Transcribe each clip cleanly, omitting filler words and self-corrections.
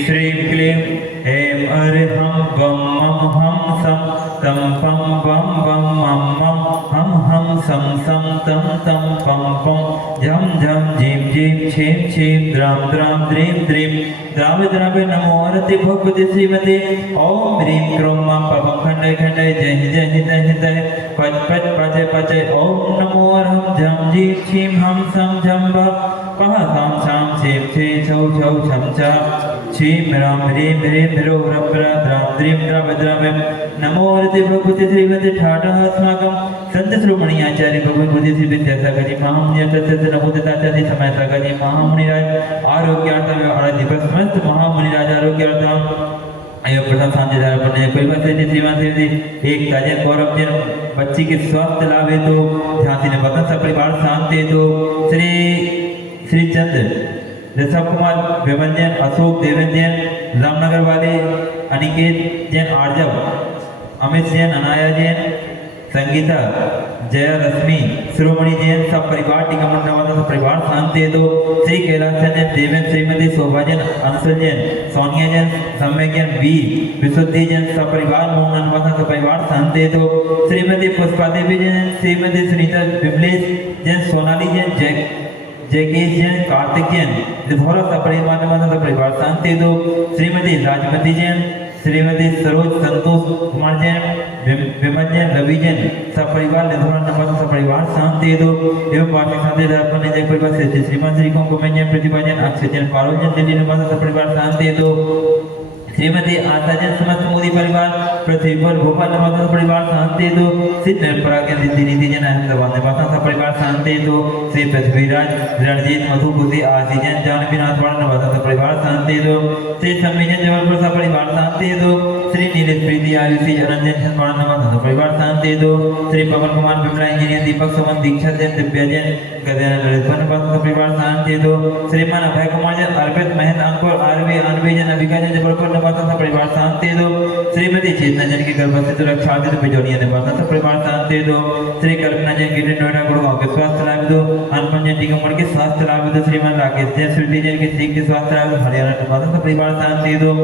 श्रीं क्लीं ऐं अर्हं वं मं हं सं तं पं वं वं मं मं हं हं सं सं तं तं पं पं झं झं झीं झीं छीं छीं द्रां द्रां द्रीं द्रीं द्राव द्राव नमो हरति भगवति श्रीमते ओम ह्रीं क्रों मां पवं खण्डय खण्डय जय जय जय जय पच पच पचय पचय ओम नमो हरं झं झीं छीं हं सं झं भ पह सां सां छीं छीं छौ छौ छं छ छीं रां ह्रीं ह्रीं ह्रो रप्रा द्रां द्रीं द्राव द्राव नमो हरति भगवति श्रीमते ठाठः अस्माकं संत श्रोमणी आचार्य भगवत बुद्धि श्री विद्यासागर जी महामुनि तत्त नमो तथाचार्य समय सागर जी महामुनिराज आरोग्यार्थम और दिवस समस्त महामुनिराज आरोग्यार्थम अयो प्रथम शांति धारा पढ़ने परिवार से श्रीमान देव एक ताजन गौरव जन बच्ची के स्वास्थ्य लाभ है तो झांसी ने वतन सा परिवार शांति तो श्री चंद्र ऋषभ कुमार विमंजन अशोक देवेंद्र रामनगर वाले अनिकेत जैन आर्जव अमित जैन अनाया जैन संगीता जया रश्मि शिरोमणि जैन सब परिवार टीका मंडल सब परिवार शांति दो श्री कैलाश जैन देवेंद्र श्रीमती शोभा जैन अंशुल जैन सोनिया जैन सम्य जैन बी विशुद्धि जैन सब परिवार मोहन वासन सब परिवार शांति दो श्रीमती पुष्पा देवी जैन श्रीमती सुनीता विमलेश जैन सोनाली जैन जयकेश जैन कार्तिक जैन दिभोरा सब परिवार शांति दो श्रीमती राजमती जैन श्रीमती सरोज संतोष कुमार जैन विमल जैन रवि जैन सब परिवार निधोरा नमन सब परिवार शांति दो एवं वार्षिक शांति दर्पण जय परिवार से श्रीमान श्री कुंकुम जैन प्रतिभा जैन अक्षय जैन पारुल जैन दिल्ली निवास सब परिवार शांति दो श्रीमती आशा जैन समस्त मोदी परिवार पृथ्वी पर भोपाल निवास सब परिवार शांति दो श्री निर्परा के नीति जैन अहमदाबाद निवास सब परिवार शांति दो श्री पृथ्वीराज रणजीत मधुपुरी आशी जैन जानवी नाथवाड़ा निवास सब परिवार शांति दो श्री सम्मी जैन जबलपुर सब परिवार शांति दो श्री नीलेश प्रीति आयुषी रंजन छंदवाड़ा निवास सब परिवार शांति दो श्री पवन कुमार बिमला इंजीनियर दीपक सुमन दीक्षा जैन दिव्या जैन गजानन ललितवन निवास सब परिवार शांति दो श्रीमान अभय कुमार जैन अर्पित महेंद्र अंकुर आरवी अनवी जैन अभिका जैन जबलपुर निवास सब परिवार शांति दो श्रीमती चेतना जैन की गर्भस्थ रक्षा बिजोनिया निवास सब परिवार शांति दो श्री कल्पना जैन गिरी नोएडा गुड़गांव के स्वास्थ्य लाभ दो अनुपम जैन टीकमगढ़ के स्वास्थ्य लाभ दो श्रीमान राकेश जैन स्मृति जैन के सीख के स्वास्थ्य लाभ हरियाणा निवास सब परिवार शांति दो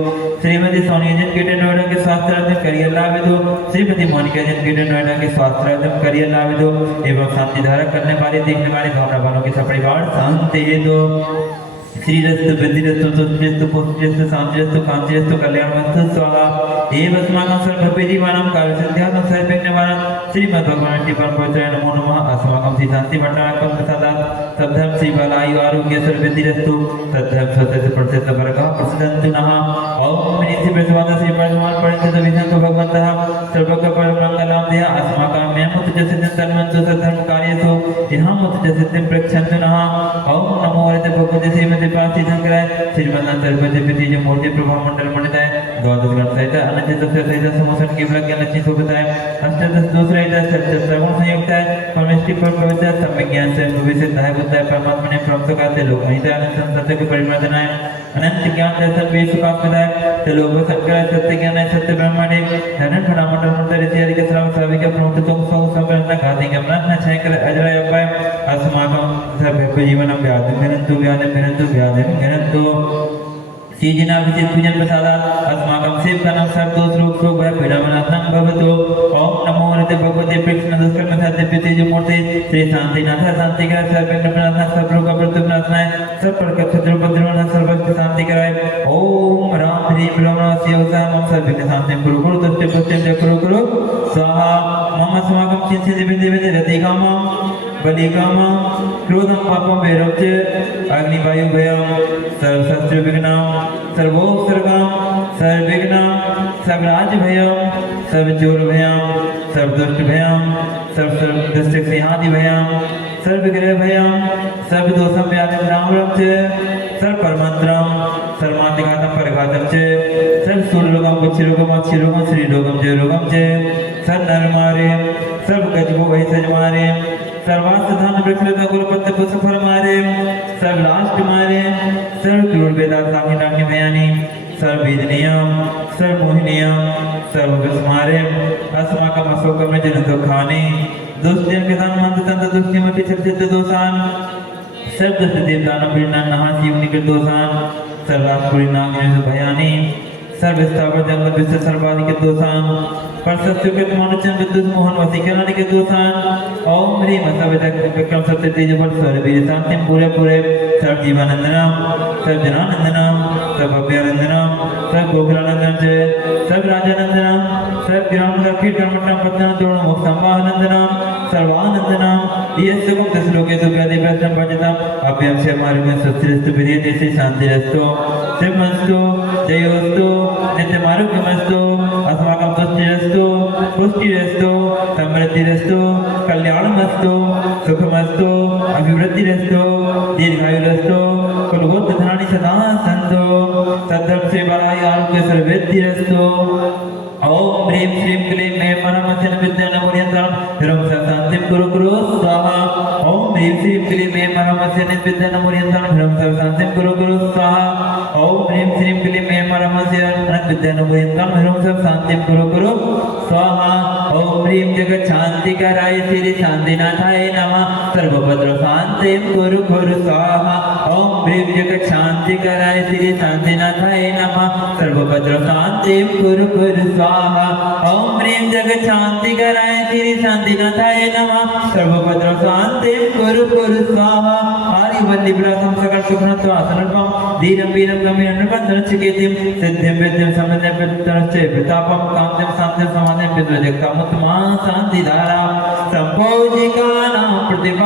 श्रीमती सोनिया जैन गिरी नोएडा के स्वास्थ्य लाभ करियर लाभ दो श्रीमती मोनिका जैन गिरी नोएडा के स्वास्थ्य लाभ करियर लाभ दो एवं शांति धारा करने वाले देखने वाले भावना वालों के सब परिवार शांति दो श्रीरस्तु वृद्धिरस्तु तुष्टिरस्तु पुष्टिरस्तु शांतिरस्तु कांतिरस्तु कल्याणमस्तु स्वाहा एव अस्माकं सर्वभव्य जीवानां कार्यसिद्ध्यार्थं सर्वविघ्ननिवारणं श्रीमद् भगवान् श्री परमपुत्राय नमो नमः अस्माकं श्री शांति भट्टारकं प्रसादात् तद्धं श्री बलायु आरोग्य सर्ववृद्धिरस्तु तद्धं स्वतः प्रसिद्ध वर्गः प्रसिद्धन्तु नः ओम नित्य प्रसवाद श्री परमात्मा परिचित विधंतो भगवन्तः सर्वक परमंगलां देह अस्माकं मेमुत जसितं तन्मन्तु सद्धर्म कार्येषु इहं मुत जसितं प्रक्षन्तु नः ओम नमो हरते भगवते श्रीमते पार्थि शंकराय श्रीमन्नाथ सरस्वती पिति जो मूर्ति प्रभा मंडल मंडिताय द्वादश गण सहित अनंत चतुर्थ सहित समोसन के ज्ञान लक्ष्मी शोभिताय अष्टादश दोष रहित सत्य श्रवण संयुक्त है परमेश्वरी पर पवित्र सम्यक ज्ञान से भविष्य दाय बुद्धाय परमात्मा ने प्रमुख करते लोग महिता अनंत सत्य के परिवर्तनाय अनंत ज्ञान दर्शन वे सुखास्पदाय ते लोग सत्य सत्य ज्ञान है सत्य ब्रह्मांड धनन फणा मंडल मंडल इत्यादि के श्राव सभी के प्रमुख तो सौ संपन्न गाति के अपना छय कर अजय अपाय अस्माकं सर्व जीवनम व्याधि घनंतु सीजना विचित पूजन प्रसादात् अस्माकं सेवकानां सर्वदोष रोग शोक भय पीडावनाशनं भवतु ओम नमो हरते भगवते कृष्ण दुष्कर्म साध्य तेज मूर्ति श्री शांतिनाथ शांतिकर सर्वविघ्ननाथ सर्वरोग प्रतिनाशनाय सर्वप्रक क्षत्र उपद्रवनाथ सर्वस्व शांति कराय ओम राम ह्रीं ब्रह्म शिव मम सर्वविघ्न शांति कुरु कुरु तुष्टि पुष्टि जय कुरु कुरु स्वाहा मम अस्माकं चिंतित विधि रतिकामं बलिकामं क्रोधं पापं वैरं च अग्निवायु भयं सर्वशस्त्र विघ्नं सर्वोपसर्गं सर्वविघ्नं सर्वराज्य भयं सर्वचोर भयं सर्वदुष्ट भयं सर्वदुष्ट सिंहादि भयं सर्वग्रह भयं सर्वदोषं व्याधिं रामरं च सर्वपरमन्त्रं सर्वमान्तिघातं परघातं च सर्वसूर्यरोगं पुच्छरोगं अक्षरोगं श्रीरोगं जयरोगं च सर्वनरमारे सर्वगजगो वैसजमारे सर्वास्थान वृक्षलता गुरुपत्त पुष्पफल मारे सर्वराष्ट्र मारे सर्व क्रूर वेदा साहिराग्नि भयानी सर्ववेदनीयम सर्वमोहिनीयम सर्वविस्मारे अस्माकं अशोकं जनदुःखानि दुष्टजन के दान मंत्र तंत्र दुष्टिमति चर्चित दोषान सर्वदुष्ट देवतानां पीडनां नहासि उनिकृत दोषान सर्वात्पुरीनाग्नि भयानि सर्वस्थावर जंगल विश्व सर्वाधिक दोषान परसत्युगत मानुचन विद्युत मोहन वसीकरण के दोषान ओम ह्रीम सवितक विक्रम सत्य तेज बल स्वर वीर शांति पूरे पूरे सर्व जीवानंदनम सर्व जनानंदनम सर्व अभ्यानंदनम सर्व गोकुलानंदन जय सर्व राजानंदनम सर्व ग्राम रखी कर्मटम पत्न जोड़ मुख संवाहनंदनम सर्वानंदनम यस्य मुक्त श्लोके सुव्यादि प्रश्न पठितम अभ्यम से हमारे में सुस्थिरस्तु विधि देशे शांतिरस्तु शिवमस्तु जयोस्तु नित्यमारोग्यमस्तु अस्माकं तुष्टिरस्तु पुष्टिरस्तु समृद्धिरस्तु कल्याणमस्तु सुखमस्तु अभिवृद्धिरस्तु दीर्घायुरस्तु कुलगोत्रधनानि सदा सन्तु सद्धर्म सेवाय आरोग्य सर्वेद्धिरस्तु ओम ह्रीं श्रीं क्लीं ऐं परमवचन विद्यानमोर्यन्तां ह्रीं शान्तिं कुरु कुरु स्वाहा ओम ह्रीं श्रीं क्लीं ऐं परमवचन विद्यानमोर्यन्तां ह्रीं शान्तिं कुरु कुरु स्वाहा ओम ह्रीं श्रीं क्लीं ऐं परमवचन विद्यानमोर्यन्तां ह्रीं शान्तिं कुरु कुरु स्वाहा ओम ह्रीं जगच्छान्तिकराय श्री शान्तिनाथाय नमः सर्वभद्र शान्तिं कुरु कुरु स्वाहा ओम ह्रीं जगच्छान्तिकराय श्री शान्तिनाथाय नमः सर्वभद्र शान्तिं कुरु कुरु स्वाहा ओम ह्रीं जगच्छान्तिकराय श्री शान्तिनाथाय नमः सर्वभद्र शान्तिं कुरु कुरु स्वाहा आर्यवल्ली विलासं सकल सुखनत्व आसनल्पं दीनं वीरं गम्यं निर्बन्धनं चिकेतिं सिद्धिं विद्यं समन्वयं पितरश्च प्रतापं कान्तिं शान्तिं समाधिं विद्वजक्तामुत्तमा शान्तिधारा संपूजिकानां प्रतिभा